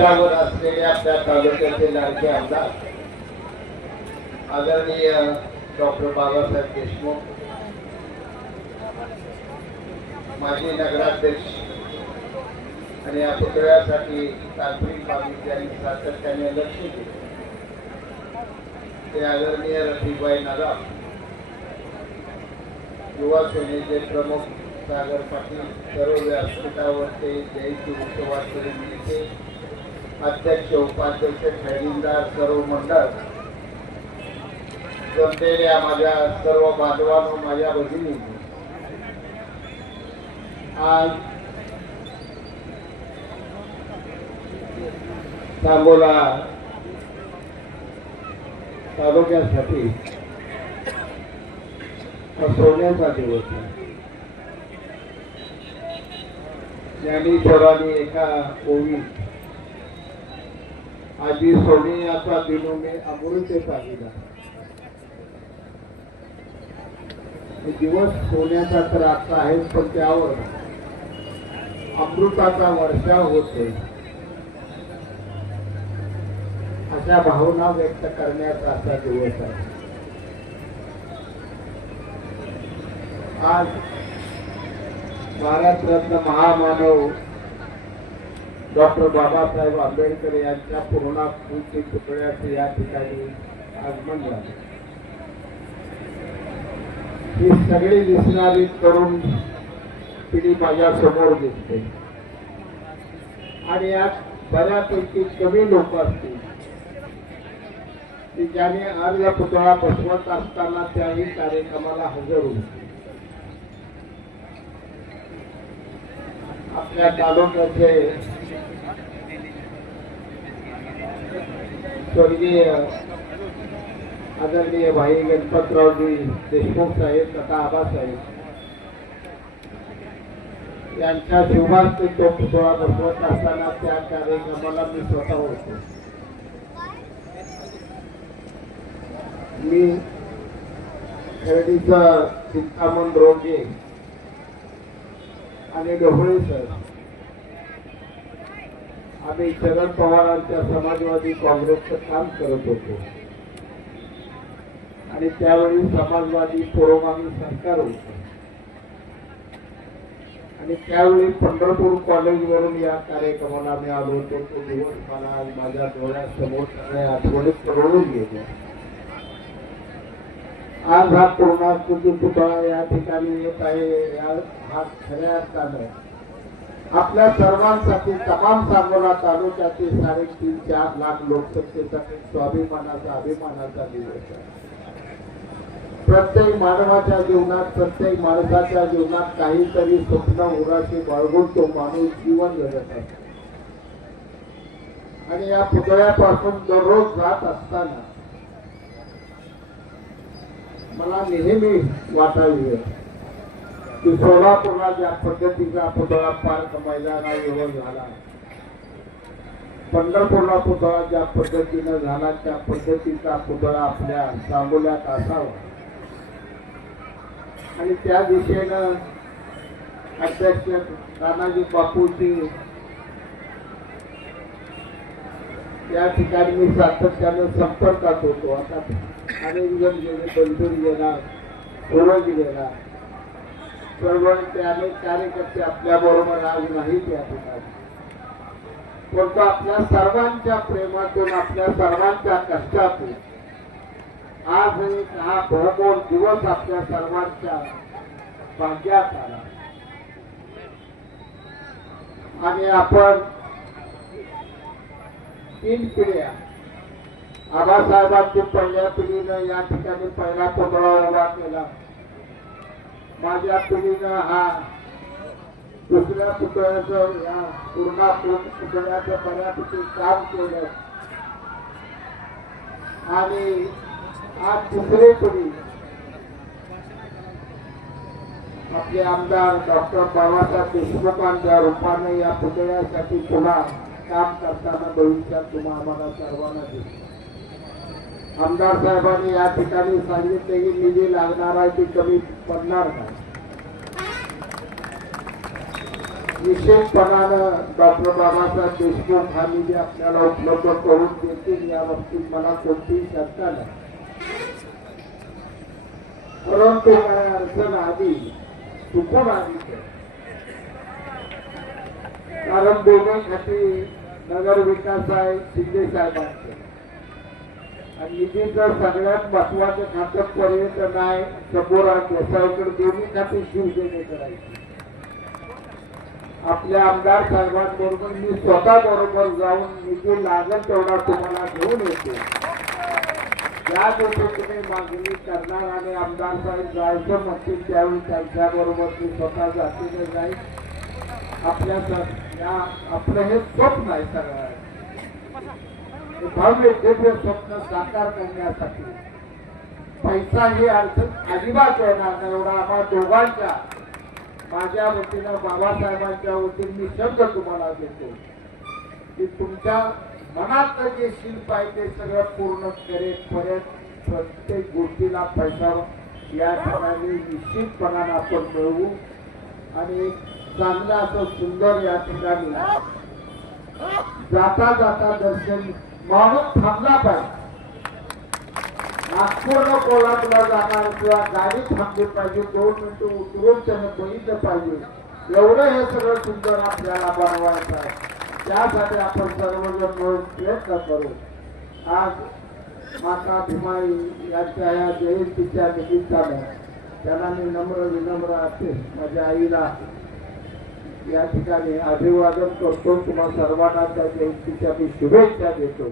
व्यासपीठावर असलेले आपल्या तालुक्याचे लाडके आमदार आदरणीय डॉक्टर बाबासाहेब देशमुख माजी नगराध्यक्ष आणि या पुतळ्यासाठी तांत्रिक बाबी त्यांनी सातत्याने लक्ष दिले. ते आदरणीय रफीबाई नदाब युवा सेनेचे प्रमुख सागर पाटील सर्व व्यासपीठावरचे जयंती उत्सवाचे नेते अध्यक्ष उपाध्यक्ष खैरीदार सर्व मंडळ. जमलेल्या माझ्या सर्व बांधवांनो माझ्या भगिनी. आज सांगोला तालुक्यासाठी सोन्याचा दिवस आहे. ज्ञानेश्वरांनी एका ओवीत आजी सोनियाचा दिनो में अमृत पाहिला दिवस सोन्याचा तर आता आहे पण त्यावर अमृताचा वर्षा होते. अशा भावना व्यक्त करण्याचा असा दिवस आहे. आज भारतरत्न महामानव डॉक्टर बाबासाहेब आंबेडकर यांच्या पूर्णा पूर्णाकृती पुतळ्याचे या ठिकाणी आगमन झाले. ही सगळी दिसणारी तरुण पिढी माझ्यासमोर दिसते. आणि यात बऱ्यापैकी कमी लोक असतील. की ज्याने अर्ज पुतळा बसवत असताना त्याही कार्यक्रमाला हजर होते. आपल्या तालुक्याचे स्वर्गीय आदरणीय भाई गणपतरावजी देशमुख साहेब तथा आबासाहेब यांच्या शिवास्त तो पुतळा बसवत असताना त्या कार्यक्रमाला मी स्वतः होतो. मी खरेदीचा चिंतामण रोगे आणि डोहळे सर आम्ही शरद पवारांच्या समाजवादी काँग्रेसचं काम करत होतो. आणि त्यावेळी समाजवादी पुरोगामी सरकार होतं. आणि त्यावेळी पंढरपूर कॉलेजवरून या कार्यक्रमाला मी आलो होतो. तो दिवस मला आज माझ्या डोळ्यासमोर सगळ्या आठवणीत पडवून गेले आज हा पूर्णाकृती पुतळा या ठिकाणी येत आहे. या हा खऱ्या अर्थानं आपल्या सर्वांसाठी तमाम सांगोला तालुक्यातील साडेतीन चार लाख लोकसंख्येचा स्वाभिमानाचा अभिमानाचा दिवस आहे. प्रत्येक मानवाच्या जीवनात प्रत्येक माणसाच्या जीवनात काहीतरी स्वप्न उराशी बाळगून तो माणूस जीवन जगत असतो. आणि या पुतळ्यापासून दररोज जात असताना मला नेहमी वाटावी की सोलापूरला ज्या पद्धतीचा पुतळा पार्क मैदानावर झाला पंढरपूरला पुतळा ज्या पद्धतीनं झाला त्या पद्धतीचा पुतळा आपल्या सांगोल्यात असावा. आणि त्या दिशेनं अध्यक्ष तानाजी बापूची या ठिकाणी मी सातत्यानं संपर्कात होतो. आता अनेक जण गेले बंधून गेला सूरज गेला. सर्व अनेक कार्यकर्ते आपल्या बरोबर आज नाही त्या ठिकाणी. परंतु आपल्या सर्वांच्या प्रेमातून आपल्या सर्वांच्या कष्टातून आज एक हा बहुमोल दिवस आपल्या सर्वांच्या भाग्यात आला. आणि आपण तीन पिढ्या आबासाहेबांची पहिल्या पिढीनं या ठिकाणी पहिला पुतळा उभा केला. माझ्या पिढीनं हा दुसऱ्या पुतळ्याचं या पूर्णा पुतळ्याचं बऱ्यापैकी काम केलं आणि आज दुसरी पिढी आपले आमदार डॉक्टर बाबासाहेब देशमुखांच्या रूपाने या पुतळ्यासाठी पुन्हा काम करताना भविष्यात तुम्हा आम्हाला सर्वांना दिसतो आमदार साहेबांनी या ठिकाणी सांगितले की निधी लागणार आहे ती कमी पडणार नाही. विशेषपणानं डॉक्टर बाबासाहेब देशमुख हा निधी आपल्याला उपलब्ध करून देतील या बाबतीत मला कोणतीही शंका नाही. परंतु काय अडचण आली चुकून आली कारण दोन्ही खाती नगर विकास आहे शिंदे साहेबांचे. आणि निधीचं सगळ्यात महत्वाचं खातं पर्यटन आहे समोर आहे देसाईकडे दोन्ही खाते शिवसेने करायची आपल्या आमदार साहेबांबरोबर मी स्वतः बरोबर जाऊन निधी लागेल तेवढा तुम्हाला घेऊन येतो. ज्या दिवशी तुम्ही मागणी करणार आणि आमदार साहेब जायचं म्हणतील त्यावेळी त्यांच्याबरोबर मी स्वतः जातीने जाईल आपल्या या आपलं हे स्वप्न आहे सगळं. भव्य दिव्य स्वप्न साकार करण्यासाठी. पैसा ही अडचण अजिबात येणार नाही. एवढा आम्हा दोघांच्या माझ्या वतीनं बाबासाहेबांच्या वतीने मी शब्द तुम्हाला देतो. की तुमच्या मनात जे शिल्प आहे ते सगळं पूर्ण करेपर्यंत प्रत्येक गोष्टीला पैसा या ठिकाणी निश्चितपणानं आपण मिळवू. आणि चांगलं असं सुंदर या ठिकाणी जाता जाता दर्शन माणूस थांबला पाहिजे नागपूरनं कोल्हापूरला जाणार किंवा गाडी थांबली पाहिजे दोन मिनिटं उतरून त्यानं बघितलं पाहिजे. एवढं हे सगळं सुंदर आपल्याला बनवायचं आहे. त्यासाठी आपण सर्वजण मिळून प्रयत्न करू. आज माता भीमाई यांच्या या जयंतीच्या निमित्तानं त्यांना मी नम्र विनम्र असते माझ्या आईला या ठिकाणी अभिवादन करतो. तुम्हा सर्वांना त्या जयंतीच्या मी शुभेच्छा देतो.